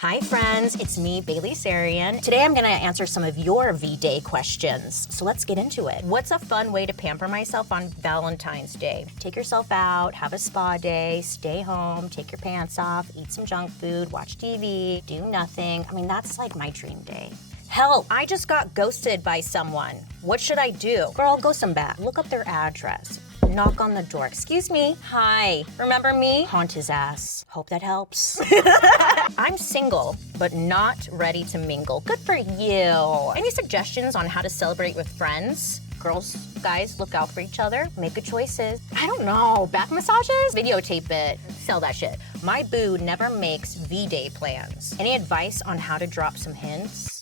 Hi friends, it's me, Bailey Sarian. Today I'm gonna answer some of your V-Day questions. So let's get into it. What's a fun way to pamper myself on Valentine's Day? Take yourself out, have a spa day, stay home, take your pants off, eat some junk food, watch TV, do nothing. I mean, that's like my dream day. Help, I just got ghosted by someone. What should I do? Girl, ghost them back. Look up their address. Knock on the door. Excuse me. Hi. Remember me? Haunt his ass. Hope that helps. I'm single, but not ready to mingle. Good for you. Any suggestions on how to celebrate with friends? Girls, guys, look out for each other. Make good choices. I don't know. Back massages? Videotape it. Sell that shit. My boo never makes V-Day plans. Any advice on how to drop some hints?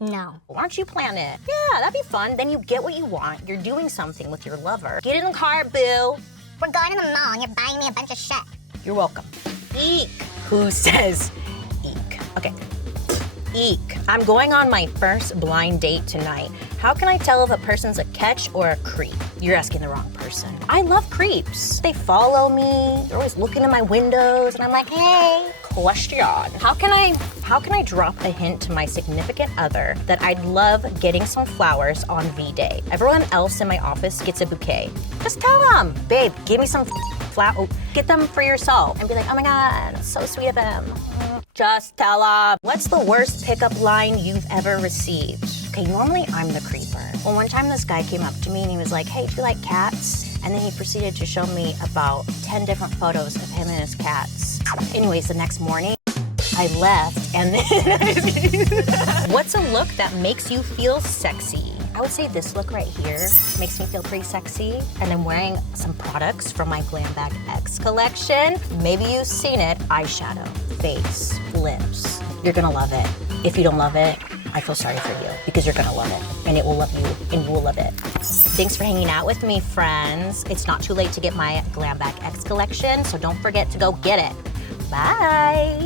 No. Why don't you plan it? Yeah, that'd be fun. Then you get what you want. You're doing something with your lover. Get in the car, boo. We're going to the mall and you're buying me a bunch of shit. You're welcome. Eek. Who says eek? Okay. Eek. I'm going on my first blind date tonight. How can I tell if a person's a catch or a creep? You're asking the wrong person. I love creeps. They follow me. They're always looking in my windows and I'm like, hey. Question. How can I drop a hint to my significant other that I'd love getting some flowers on V-Day? Everyone else in my office gets a bouquet. Just tell them, babe, give me some flowers. Get them for yourself and be like, oh my God, that's so sweet of him. Just tell them. What's the worst pickup line you've ever received? Okay, normally I'm the creeper. Well, one time this guy came up to me and he was like, hey, do you like cats? And then he proceeded to show me about 10 different photos of him and his cats. Anyways, the next morning, I left and then... What's a look that makes you feel sexy? I would say this look right here makes me feel pretty sexy. And I'm wearing some products from my Glam X collection. Maybe you've seen it. Eyeshadow, face, lips. You're gonna love it. If you don't love it, I feel sorry for you because you're gonna love it and it will love you and you will love it. Thanks for hanging out with me, friends. It's not too late to get my Glam X collection, so don't forget to go get it. Bye.